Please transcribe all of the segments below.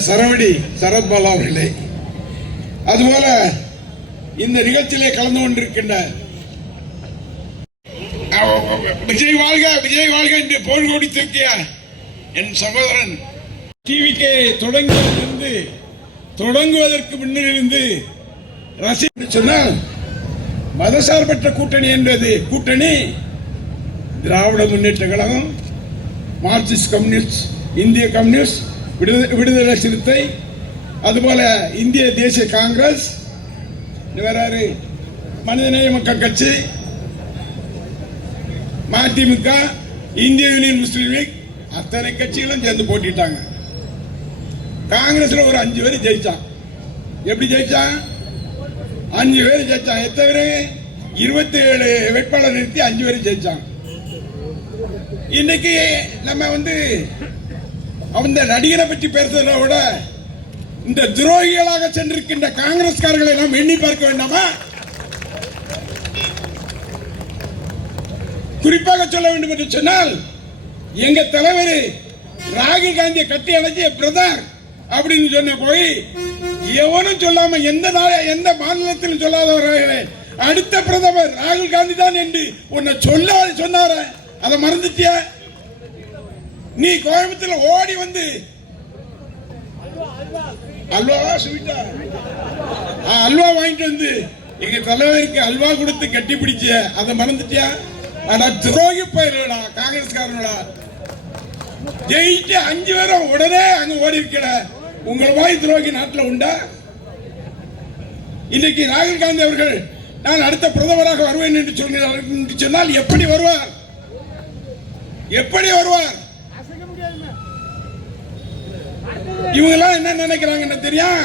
சரவடி சரத்பாலா அவர்களே, அதுபோல இந்த நிகழ்ச்சியிலே கலந்து கொண்டிருக்கின்ற விஜய் வாழ்க விஜய் வாழ்க என்று போர் கொடி தூக்கிய என் சகோதரன் டிவிக்கே தொடங்குவதற்கு முன்னிலிருந்து சொன்னால் மதசார்பற்ற கூட்டணி என்பது கூட்டணி திராவிட முன்னேற்ற கழகம், மார்க்சிஸ்ட் கம்யூனிஸ்ட், இந்திய கம்யூனிஸ்ட், விடுதலை சிறுத்தை, அதுபோல இந்திய தேசிய காங்கிரஸ், மனிதநேய மக்கள் கட்சி, மதிமுக, இந்திய யூனியன் முஸ்லீம் லீக், அத்தனை கட்சிகளும் சேர்ந்து போட்டிட்டாங்க. காங்கிரஸ்ல ஒரு 5 பேர் ஜெயிச்சான். எப்படி ஜெயிச்சான்? 5 பேர் ஜெயிச்சான். எத்தனை பேர்? 27 வேட்பாளர் நிறுத்தி 5 பேர் ஜெயிச்சான். இன்னைக்கு நம்ம அந்த நடிகரை பற்றி பேசுறதை விட இந்த துரோகிகளாக சென்றிருக்கின்ற காங்கிரஸ்காரர்களை நாம் எண்ணி பார்க்க வேண்டாமா? குறிப்பாக சொல்ல வேண்டும் என்று சொன்னால், எங்க தலைவர் ராகுல் காந்தியை கட்டி அணைச்சி பிரதர் அப்படின்னு சொன்ன போய் எவனும் சொல்லாம எந்த மாநிலத்திலும் சொல்லாதவர்களே அடுத்த பிரதமர் ராகுல் காந்தி தான் என்று உன்னை சொன்னார, அதை மறந்துட்டியா? நீ கோயம்புத்தூர்ல ஓடி வந்து அல்வாவா ஸ்வீட்டா அல்வா வாங்கிட்டு வந்து எங்க தலைவருக்கு அல்வா கொடுத்து கட்டி பிடிச்ச, அதை மறந்துட்டியா? ஆனா துரோகி பயிர்களா காங்கிரஸ்காரங்களா, ஜெயிச்சு 5 பேரும் உடனே அங்க ஓடி இருக்கிற உங்கள் வாய் துரோகி நாட்டில் உண்டா? இன்னைக்கு ராகுல் காந்தி அவர்கள் நான் அடுத்த பிரதமராக வருவேன் என்று சொன்னால் எப்படி வருவார்? எப்படி வருவார்? இவங்க எல்லாம் என்ன நினைக்கிறாங்க தெரியும்?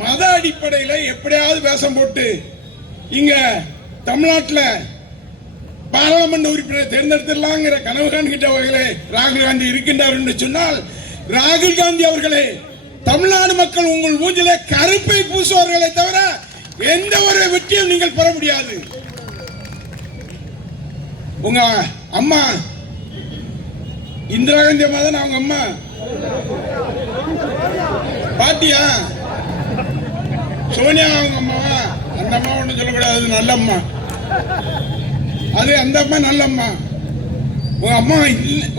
மத அடிப்படையில் எப்படியாவது வேஷம் போட்டு இங்க தமிழ்நாட்டில் பாராளுமன்ற உறுப்பினர் தேர்ந்தெடுத்துடலாங்கிற கனவு காண்கின்ற வகையிலே ராகுல் காந்தி இருக்கின்றார் என்று சொன்னால், ராகுல் காந்தி அவர்களே, தமிழ்நாடு மக்கள் உங்கள் மூஞ்சிலே கருப்பை பூசுவார்களை தவிர எந்த ஒரு வெற்றியும் நீங்கள் பெற முடியாது. உங்க அம்மா இந்திரா காந்தி அம்மா தான் அவங்க அம்மா பாட்டியா? சோனியா அவங்க அம்மாவா? அந்த அம்மா ஒண்ணு சொல்லக்கூடாது, நல்ல அம்மா. அது அந்த அம்மா நல்ல அம்மா. உங்க அம்மா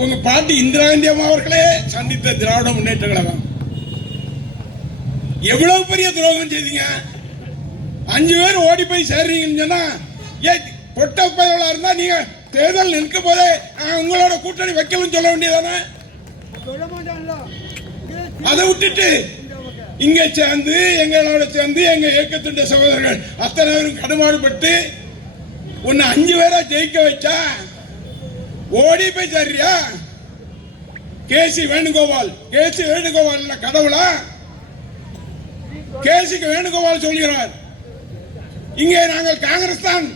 உங்க பாட்டி இந்திரா காந்தி அம்மா அவர்களே சந்தித்த திராவிட முன்னேற்ற கழகம். எவ்வளவு பெரிய துரோகம் செய்தீங்க? 5 பேர் ஓடி போய் சேர்றீங்கன்னு சொன்னா, பொட்ட பயிர்களா இருந்தா நீங்க தேர்தல் நிற்கும் போதே உங்களோட கூட்டணி வைக்கலும் சொல்ல வேண்டியதானே? அதை விட்டுட்டு இங்க சேர்ந்து எங்களோட சேர்ந்து எங்க இயக்கத்தின் சகோதரர்கள் அத்தனை பேரும் கடுமாடுபட்டு உன்னை 5 பேரா ஜெயிக்க வச்சா ஓடி போய் சரியா? கேசி வேணுகோபால் கடவுளா? கேசிக்கு வேணுகோபால் சொல்கிறார், இங்கே நாங்கள் காங்கிரஸ் தான்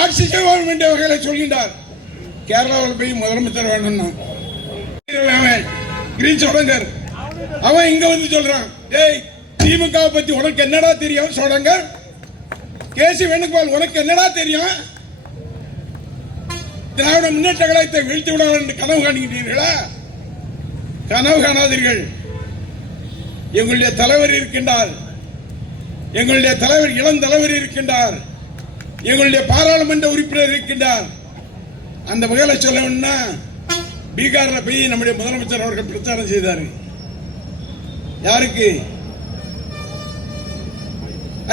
ஆட்சி செய்வோம் என்ற வகையில் சொல்கின்றார். கேரளாவில் போய் முதலமைச்சர் வேணும் சோடங்கர், அவன் இங்க வந்து சொல்றான், டேய் திமுக பத்தி உனக்கு என்னடா தெரியும்? சோடங்கர், கேசி வேணுகோபால் உனக்கு என்னடா தெரியும்? திராவிட முன்னேற்ற கழகத்தை வீழ்த்தி விட என்று கனவு காண்கிறீர்களா? கனவு காணாதீர்கள். எங்களுடைய தலைவர் இருக்கின்றார், எங்களுடைய தலைவர் இளம் தலைவர் இருக்கின்றார், எங்களுடைய பாராளுமன்ற உறுப்பினர் இருக்கின்றார். அந்த வகையில சொல்லணும்னா பீகார்ல போய் நம்முடைய முதலமைச்சர் அவர்கள் பிரச்சாரம் செய்தார். யாருக்கு?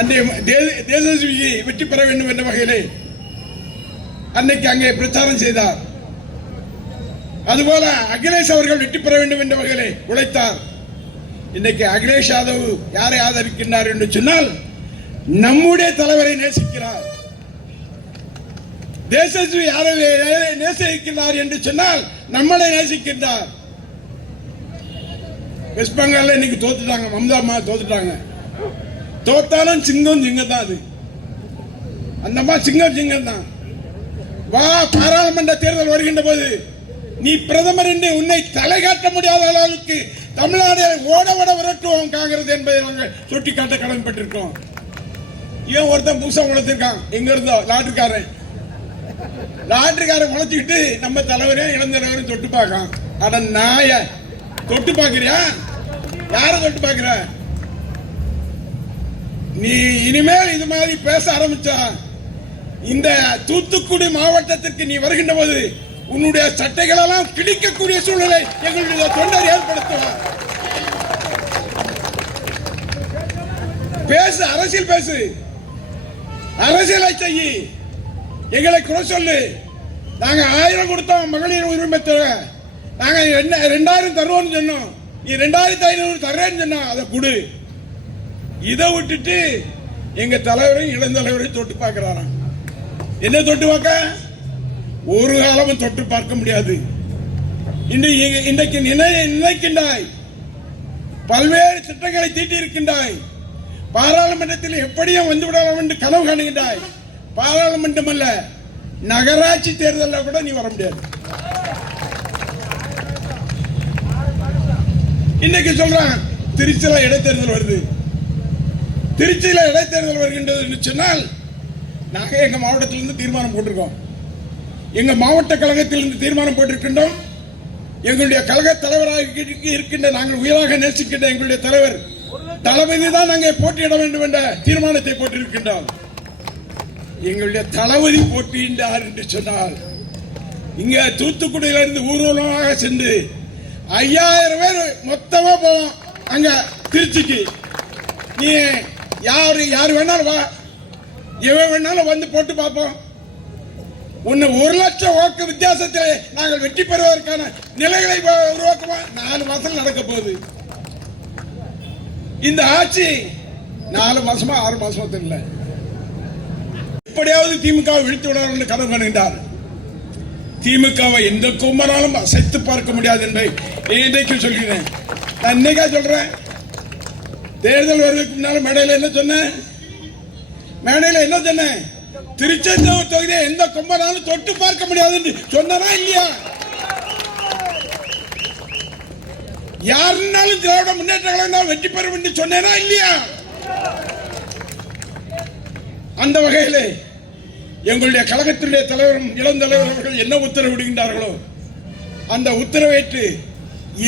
அன்றைய தேசஸ்வி வெற்றி பெற வேண்டும் என்ற வகையிலே அன்னைக்கு அங்கே பிரச்சாரம் செய்தார். அதுபோல அகிலேஷ் அவர்கள் வெற்றி பெற வேண்டும் என்ற வகையிலே உழைத்தார். இன்னைக்கு அகிலேஷ் யாதவ் யாரை ஆதரிக்கின்றார் என்று சொன்னால், நம்முடைய தலைவரை நேசிக்கிறார். தேசஸ்வி யாரை நேசிக்கிறார் என்று சொன்னால் நம்மளை நேசிக்கின்றார். வெஸ்ட் பெங்கால் இன்னைக்கு தோத்துட்டாங்க, மம்தா அம்மா தோத்துட்டாங்க. தோத்தாலும் சிங்கம் தான். அது அந்த அம்மா சிங்கம் தான். வா, பாராளுமன்ற தேர்தல் வருகின்ற போது நீ பிரதமர் என்று உன்னை தலை காட்ட முடியாத அளவுக்கு தமிழ்நாடு ஓட விரட்டுவோம் காங்கிரஸ் என்பதை நாங்கள் சுட்டிக்காட்ட கடமைப்பட்டிருக்கோம். ஏன் ஒருத்தன் புதுசா உழைச்சிருக்கான், எங்க இருந்தோ லாட்டரிக்காரன் உழைச்சிக்கிட்டு நம்ம தலைவரே இளந்தலைவரும் தொட்டு பார்க்கான். அட நாய, தொட்டு பார்க்கிறியா? யார தொட்டு பார்க்கிற? நீ இனிமேல் இது மாதிரி பேச ஆரம்பிச்சா இந்த தூத்துக்குடி மாவட்டத்திற்கு நீ வருகின்ற போது உன்னுடைய சட்டைகள் எல்லாம் கிழிக்கக்கூடிய சூழ்நிலை எங்களுடைய தொண்டர் ஏற்படுத்துவார். பேசு, அரசியல் பேசு, அரசியலை செய்ய. எங்களை குறை சொல்லு. நாங்க 1000 கொடுத்தோம் மகளிர் உரிமை தொகை, நாங்க 2000 தருவோம்னு சொன்னோம். நீ 2500 தர்றேன்னு சொன்னா அதை கொடு. இதை விட்டுட்டு எங்க தலைவரையும் இளந்தலைவரையும் தொட்டு பார்க்கிறாராம். என்ன தொட்டு பார்க்க? ஒரு காலமும் தொட்டு பார்க்க முடியாது. இன்றைக்கு நினைக்கின்றாய், பல்வேறு திட்டங்களை தீட்டி இருக்கின்றாய். பாராளுமன்றத்தில் எப்படியும் வந்து விடலாம் என்று கனவு காணுகின்றாய். பாராளுமன்றம் அல்ல, நகராட்சி தேர்தலில் கூட நீ வர முடியாது. இன்னைக்கு சொல்றான் திருச்சியில இடைத்தேர்தல் வருது. திருச்சியில இடைத்தேர்தல் வருகின்றது சொன்னால் நாங்க எங்க மாவட்டத்திலிருந்து தீர்மானம் போட்டிருக்கோம். எங்க மாவட்ட கழகத்திலிருந்து தீர்மானம் போட்டிருக்கின்றோம். எங்களுடைய கழக தலைவராக இருக்கின்ற நாங்கள் உயிராக நேசிக்கின்ற எங்களுடைய தலைவர் தளபதி தான் நாங்கள் போட்டியிட வேண்டும் என்ற தீர்மானத்தை போட்டிருக்கின்றோம். எங்களுடைய தளபதி போட்டியிட்டார் என்று சொன்னால் இங்க தூத்துக்குடியிலிருந்து ஊர்வலமாக சென்று 5000 பேர் மொத்தமா போவோம் அங்க திருச்சிக்கு. நீ யாரு வேணாலும் வா, எவன் வேணாலும் வந்து போட்டு பார்ப்போம். உன்னை 1 லட்சம் வாக்கு வித்தியாசத்தில் நாங்கள் வெற்றி பெறுவதற்கான நிலைகளை உருவாக்குவோம். 4 மாசம் நடக்க போகுது. இந்த ஆட்சி 4 மாசமா 6 மாசமா தெரியல. எப்படியாவது திமுகவை விழித்து விடார் என்று கனவு காணுகின்றார். திமுகவை எந்த கும்பனாலும் அசைத்து பார்க்க முடியாது என்பதை இன்றைக்கு சொல்கிறேன். நான் இன்னைக்கா சொல்றேன். தேர்தல் வருவதற்கு முன்னால மேடையில் என்ன சொன்னேன்? மேடையில் என்ன சொன்னேன்? திருச்செந்தூர் தொகுதியை எந்த கும்பனாலும் தொட்டு பார்க்க முடியாது என்று சொன்னா இல்லையா? யாருனாலும் திராவிட முன்னேற்ற கழகம் வெற்றி பெறும் என்று சொன்னேனா இல்லையா? அந்த வகையில் எங்களுடைய கழகத்தினுடைய தலைவரும் இளம் தலைவர் அவர்கள் என்ன உத்தரவிடுகின்றார்களோ அந்த உத்தரவேற்று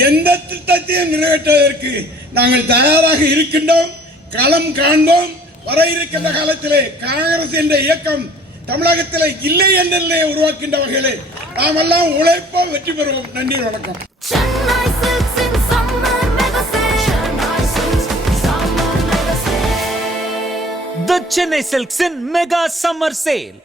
எந்த திட்டத்தையும் நிறைவேற்றுவதற்கு நாங்கள் தயாராக இருக்கின்றோம். களம் காண்போம். வர இருக்கின்ற காலத்திலே காங்கிரஸ் என்ற இயக்கம் தமிழகத்தில் இல்லை என்ற நிலையை உருவாக்கின்ற வகையிலே நாம் எல்லாம் உழைப்போம், வெற்றி பெறுவோம். நன்றி, வணக்கம். The Chennai Silks in Mega Summer Sale.